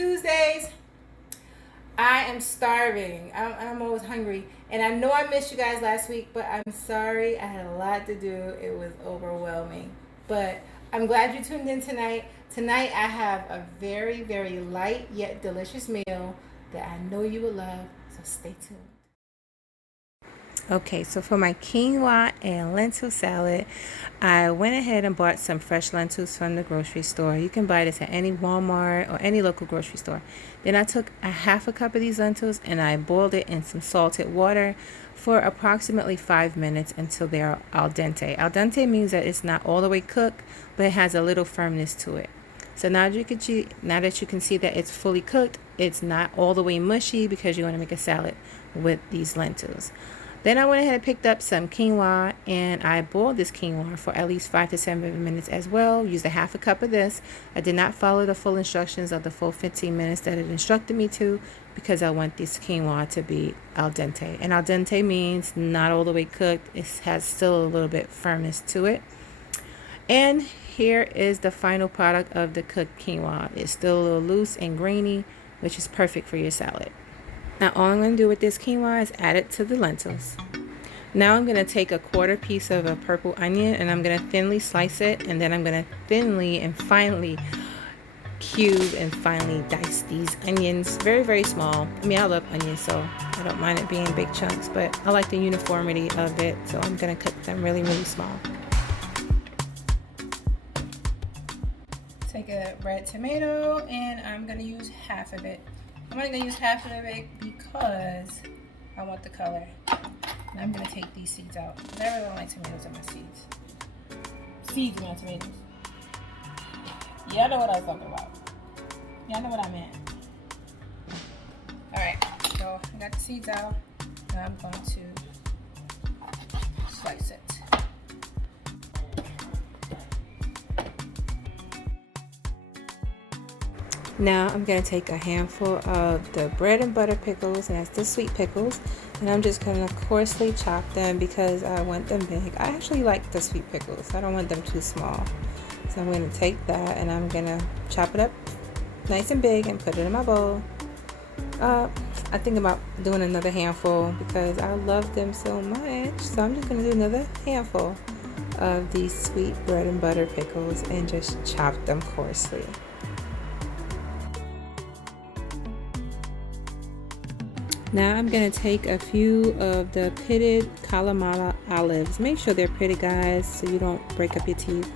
Tuesdays. I am starving. I'm always hungry. And I know I missed you guys last week, but I'm sorry. I had a lot to do. It was overwhelming. But I'm glad you tuned in tonight. Tonight I have a very, very light yet delicious meal that I know you will love. So stay tuned. Okay, so for my quinoa and lentil salad, I went ahead and bought some fresh lentils from the grocery store. You can buy this at any Walmart or any local grocery store. Then I took a half a cup of these lentils and I boiled it in some salted water for approximately 5 minutes until they're al dente. Al dente means that it's not all the way cooked, but it has a little firmness to it. So now that you can see that it's fully cooked, it's not all the way mushy because you want to make a salad with these lentils. Then I went ahead and picked up some quinoa and I boiled this quinoa for at least 5 to 7 minutes as well. Used a half a cup of this. I did not follow the full instructions of the full 15 minutes that it instructed me to because I want this quinoa to be al dente. And al dente means not all the way cooked. It has still a little bit firmness to it. And here is the final product of the cooked quinoa. It's still a little loose and grainy, which is perfect for your salad. Now all I'm going to do with this quinoa is add it to the lentils. Now I'm going to take a quarter piece of a purple onion and I'm going to thinly slice it, and then I'm going to thinly and finely cube and finely dice these onions very, very small. I mean, I love onions, so I don't mind it being big chunks, but I like the uniformity of it, so I'm going to cut them really, really small. Take a red tomato and I'm going to use half of it. I'm only going to use half of it because I want the color. And I'm going to take these seeds out. I really don't like tomatoes in my seeds. Seeds in my tomatoes. Yeah, I know what I was talking about. Yeah, I know what I meant. Alright, so I got the seeds out. Now I'm going to slice it. Now I'm going to take a handful of the bread and butter pickles, and that's the sweet pickles, and I'm just going to coarsely chop them because I want them big. I actually like the sweet pickles. I don't want them too small. So I'm going to take that and I'm going to chop it up nice and big and put it in my bowl. I think about doing another handful because I love them so much. So I'm just going to do another handful of these sweet bread and butter pickles and just chop them coarsely. Now I'm going to take a few of the pitted Kaale olives. Make sure they're pitted, guys, so you don't break up your teeth.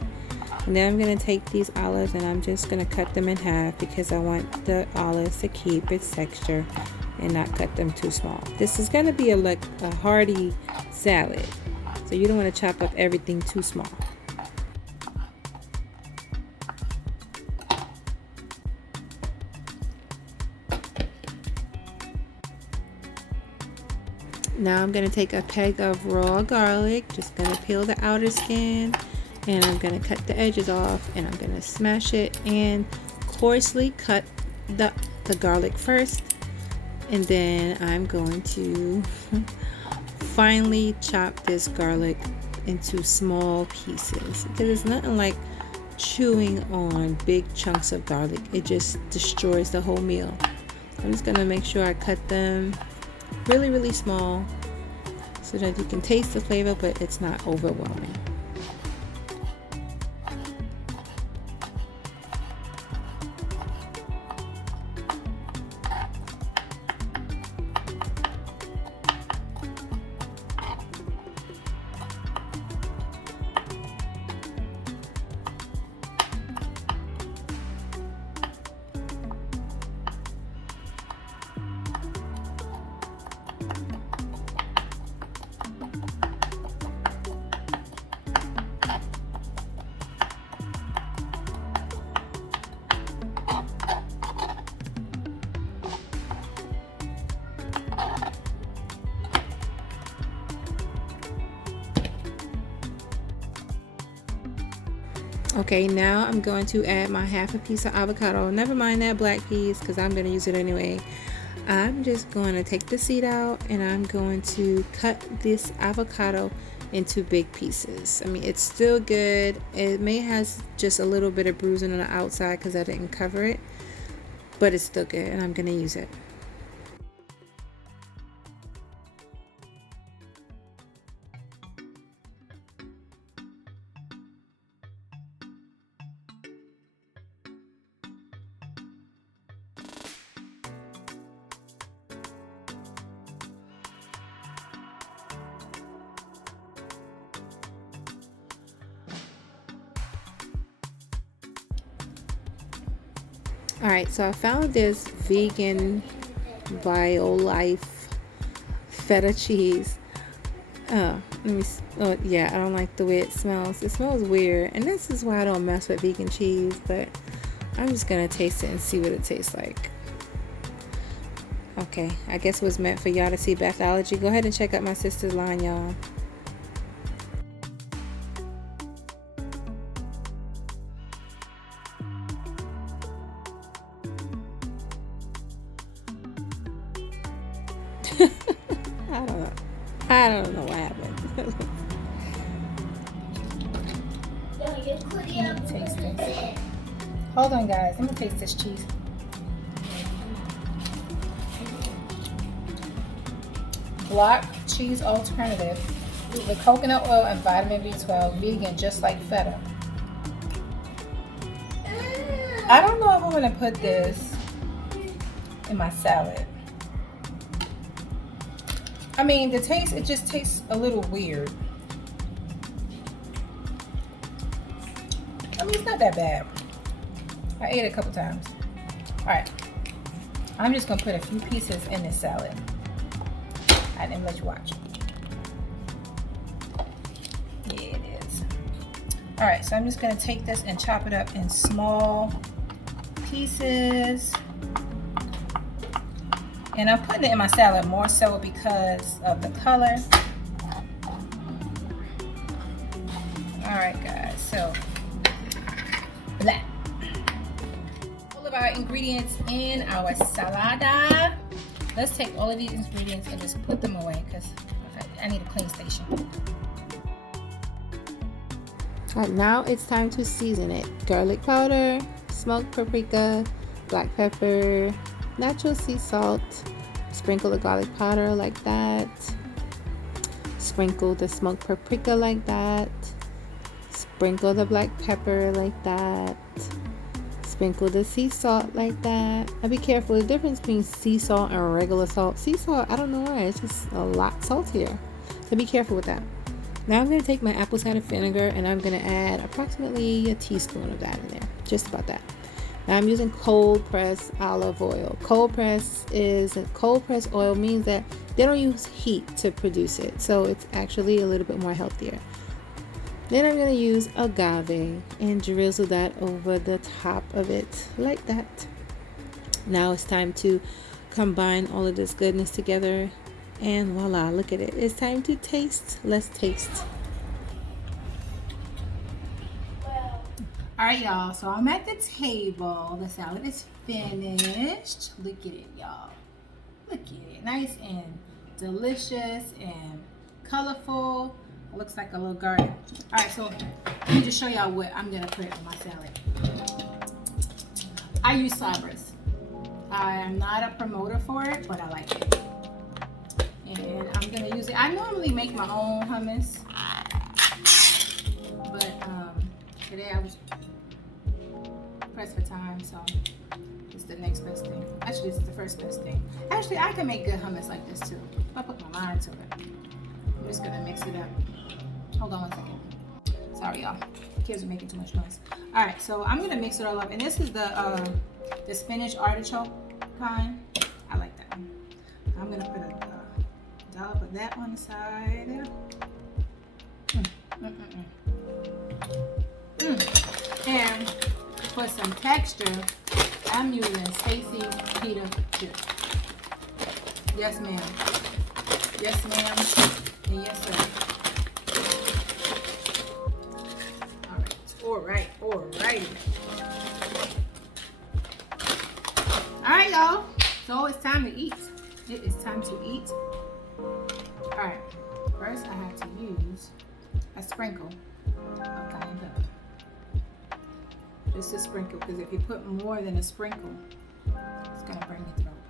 And then I'm going to take these olives and I'm just going to cut them in half because I want the olives to keep its texture and not cut them too small. This is going to be a hearty salad, so you don't want to chop up everything too small. Now I'm going to take a peg of raw garlic, just going to peel the outer skin, and I'm going to cut the edges off, and I'm going to smash it and coarsely cut the garlic first, and then I'm going to finely chop this garlic into small pieces because it's nothing like chewing on big chunks of garlic. It just destroys the whole meal. I'm just going to make sure I cut them really, really small so that you can taste the flavor, but it's not overwhelming. Okay, now I'm going to add my half a piece of avocado. Never mind that black piece because I'm going to use it anyway. I'm just going to take the seed out and I'm going to cut this avocado into big pieces. I mean, it's still good. It may has just a little bit of bruising on the outside because I didn't cover it. but it's still good and I'm gonna use it. All right, so I found this vegan BioLife feta cheese. Oh yeah, I don't like the way it smells. It smells weird, and this is why I don't mess with vegan cheese. But I'm just gonna taste it and see what it tastes like. Okay, I guess it was meant for y'all to see Bethology. Go ahead and check out my sister's line, y'all. I don't know. I don't know what happened. Let me taste this. Hold on, guys. Let me taste this cheese. Block cheese alternative with coconut oil and vitamin B12, vegan, just like feta. I don't know if I'm gonna put this in my salad. I mean, the taste, it just tastes a little weird. I mean, it's not that bad. I ate it a couple times. All right, I'm just gonna put a few pieces in this salad. I didn't let you watch. Yeah, it is. All right, so I'm just gonna take this and chop it up in small pieces. And I'm putting it in my salad more so because of the color. All right, guys, so blah. All of our ingredients in our salada. Let's take all of these ingredients and just put them away because I need a clean station. All right, now it's time to season it. Garlic powder, smoked paprika, black pepper, natural sea salt. Sprinkle the garlic powder like that. Sprinkle the smoked paprika like that. Sprinkle the black pepper like that. Sprinkle the sea salt like that. Now be careful, the difference between sea salt and regular salt. Sea salt, I don't know why, it's just a lot saltier. So be careful with that. Now I'm going to take my apple cider vinegar and I'm going to add approximately a teaspoon of that in there. Just about that. Now I'm using cold pressed olive oil. Cold pressed oil means that they don't use heat to produce it. So it's actually a little bit more healthier. Then I'm going to use agave and drizzle that over the top of it like that. Now it's time to combine all of this goodness together and voila, look at it. It's time to taste. Let's taste. All right, y'all, so I'm at the table. The salad is finished. Look at it, y'all. Look at it. Nice and delicious and colorful. It looks like a little garden. All right, so let me just show y'all what I'm gonna put on my salad. I use Sabras. I am not a promoter for it, but I like it. And I'm gonna use it. I normally make my own hummus, but today I was pressed for time, so it's the next best thing. Actually, it's the first best thing. Actually, I can make good hummus like this too. If I put my mind to it. I'm just gonna mix it up. Hold on one second. Sorry, y'all. Kids are making too much noise. All right, so I'm gonna mix it all up, and this is the spinach artichoke kind. I like that one. I'm gonna put a dollop of that on the side. And for some texture, I'm using Stacy pita chips. Yes, ma'am. Yes, ma'am. And yes, sir. Alrighty. Alright, y'all. So it's time to eat. It is time to eat. Alright. First, I have to use a sprinkle of cayenne pepper. Just a sprinkle, because if you put more than a sprinkle, gonna burn your throat.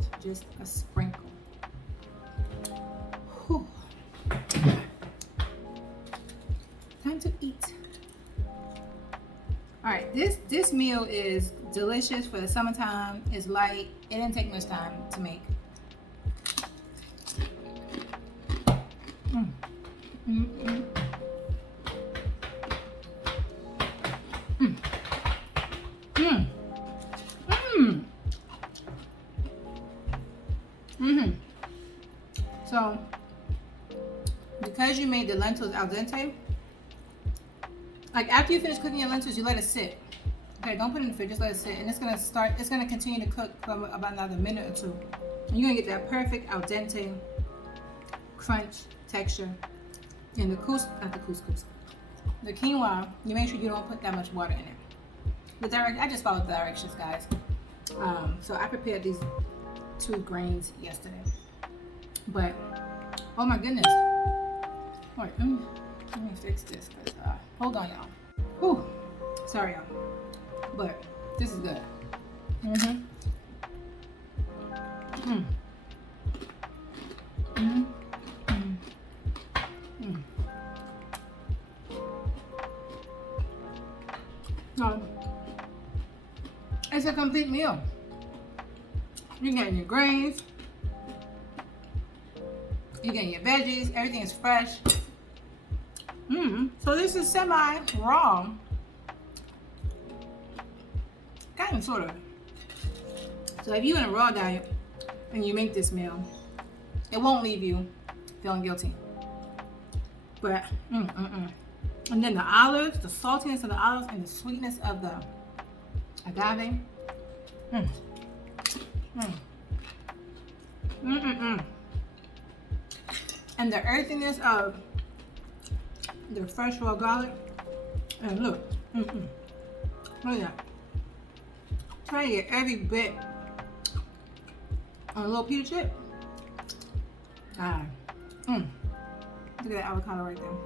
So just a sprinkle. Whew. Time to eat. All right, this meal is delicious for the summertime. It's light. It didn't take much time to make. Mm. Mm, mm. Mm. Mm. Mm. Mm-hmm. So, because you made the lentils al dente, like after you finish cooking your lentils, you let it sit. Okay, don't put it in the fridge, just let it sit. And it's gonna continue to cook for about another minute or two. And you're gonna get that perfect al dente crunch texture. And the the quinoa, you make sure you don't put that much water in it. I just followed the directions, guys. So I prepared these 2 grains yesterday. But, oh my goodness. Wait, let me fix this. Hold on, y'all. Whew. Sorry, y'all. But this is good. Mm-hmm. Mm. Mm-hmm. Mm. Mm. So, it's a complete meal. You're getting your grains. You're getting your veggies. Everything is fresh. So this is semi-raw. Kind of, sort of. So if you're in a raw diet and you make this meal, it won't leave you feeling guilty. But, And then the olives, the saltiness of the olives and the sweetness of the agave. And the earthiness of the fresh raw garlic. And look, look at that. Try to get every bit on a little pita chip. Look at that avocado right there.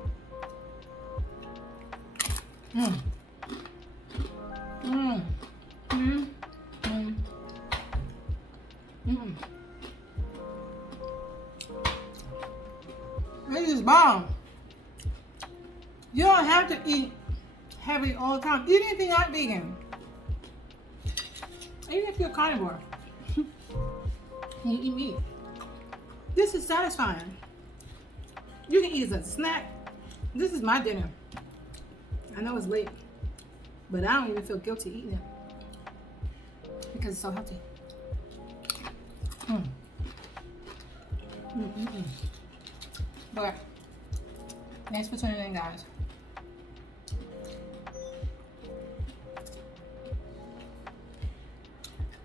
This is bomb. You don't have to eat heavy all the time, even if you're not vegan. Even if you're a carnivore. You eat meat. This is satisfying. You can eat it as a snack. This is my dinner. I know it's late, but I don't even feel guilty eating it because it's so healthy. But thanks for tuning in, guys.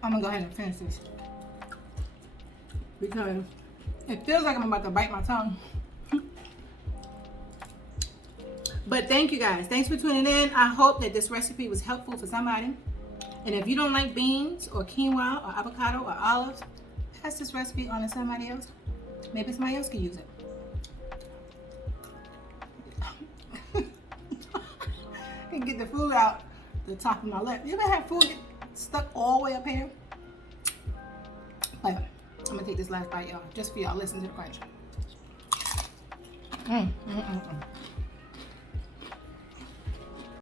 I'm gonna go ahead and finish this because it feels like I'm about to bite my tongue. But thank you guys. Thanks for tuning in. I hope that this recipe was helpful for somebody. And if you don't like beans or quinoa or avocado or olives, pass this recipe on to somebody else. Maybe somebody else can use it. And get the food out the top of my lip. You ever have food get stuck all the way up here? Like, I'm gonna take this last bite, y'all, just for y'all. Listen to the crunch.